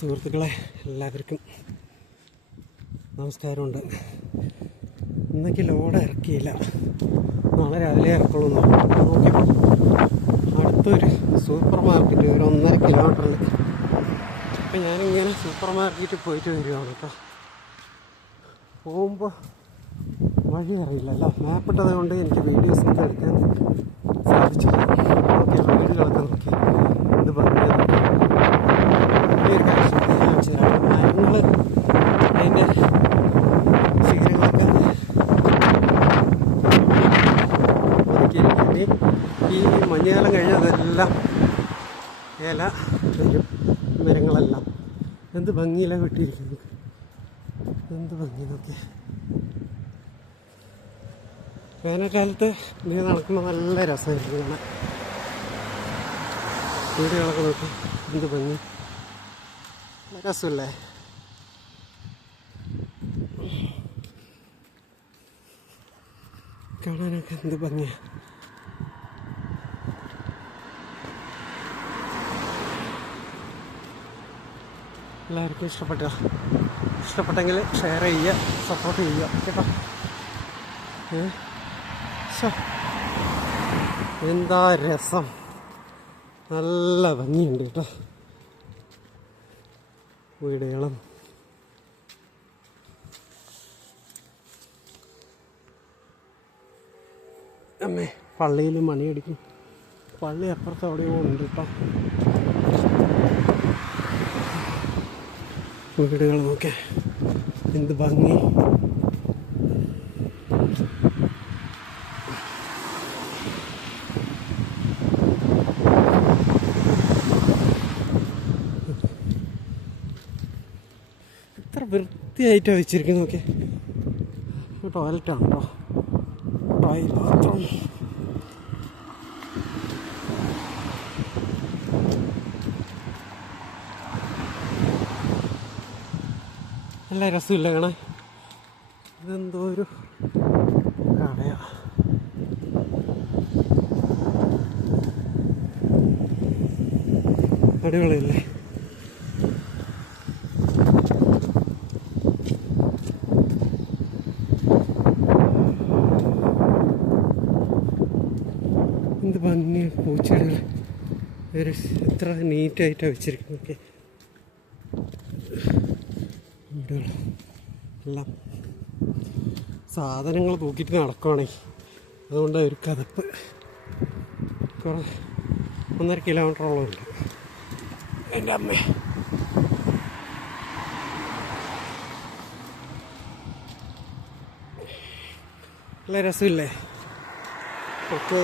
സുഹൃത്തുക്കളെ, എല്ലാവർക്കും നമസ്കാരമുണ്ട്. ഇന്നേക്ക് ലോഡ് ഇറക്കിയില്ല, നാളെ രാവിലെ ഇറക്കുള്ളൂ. നോക്കിയപ്പോൾ അടുത്തൊരു സൂപ്പർ മാർക്കറ്റ് ഒരു 1.5 കിലോമീറ്ററിൽ. ഇപ്പം ഞാനിങ്ങനെ സൂപ്പർ മാർക്കറ്റിൽ പോയിട്ട് വരികയാണ് കേട്ടോ. പോകുമ്പോൾ വഴി അറിയില്ലല്ലോ, മാപ്പിട്ടത് കൊണ്ട് എനിക്ക് വീഡിയോസ് ഒന്നും എടുക്കാൻ സാധിച്ചില്ല. നോക്കിയ വീടുകളൊക്കെ നോക്കി ഇത് ഭംഗിയാണ്. ഒരു കാഴ്ച കാണിച്ചു തരാം. മരങ്ങൾ അതിൻ്റെ ശിഖരങ്ങളൊക്കെ ഒതുക്കിയിരിക്കുന്നത്. ഈ മഞ്ഞുകാലം കഴിഞ്ഞതെല്ലാം ഇല വരും, മരങ്ങളെല്ലാം എന്ത് ഭംഗിയിലാണ് വെട്ടിയിരിക്കുന്നത്. എന്ത് ഭംഗി നോക്കി. വേനൽക്കാലത്ത് ഇത് നടക്കുമ്പോൾ നല്ല രസമായിരിക്കും കാണാൻ. വീടുകളൊക്കെ നോക്കി എന്ത് ഭംഗി, രസമല്ലേ? കാണാനൊക്കെ എന്ത് ഭംഗിയാണ്. എല്ലാവർക്കും ഇഷ്ടപ്പെട്ടെങ്കിൽ ഷെയർ ചെയ്യുക, സപ്പോർട്ട് ചെയ്യുക കേട്ടോ. എന്താ രസം, നല്ല ഭംഗിയുണ്ട് കേട്ടോ. വീടുകളും അമ്മേ പള്ളിയിൽ മണിയടിക്കും. പള്ളി അപ്പുറത്ത് അവിടെയോ ഉണ്ട് കേട്ടോ. വീടുകൾ നോക്കേ എന്ത് ഭംഗി. എത്ര വൃത്തിയായിട്ടാണ് വെച്ചിരിക്കുന്നത് നോക്കിയേ. ടോയ്ലറ്റാണ് കേട്ടോ, ടോയ്ലറ്റ് ബാത്റൂം. നല്ല രസമില്ല കാണാൻ. ഇതെന്തോ ഒരു കടയാ. അടിപൊളിയല്ലേ? എന്ത് ഭംഗി. പൂച്ചെടികൾ ഒരു എത്ര നീറ്റായിട്ടാണ് വെച്ചിരിക്കുന്നത്. എല്ലാം സാധനങ്ങൾ തൂക്കിയിട്ട് നടക്കുവാണേ, അതുകൊണ്ട് ഒരു കതപ്പ്. 1.5 കിലോമീറ്ററോളം ഉണ്ട്. എൻ്റെ അമ്മ, നല്ല രസമില്ലേ? ഓക്കെ.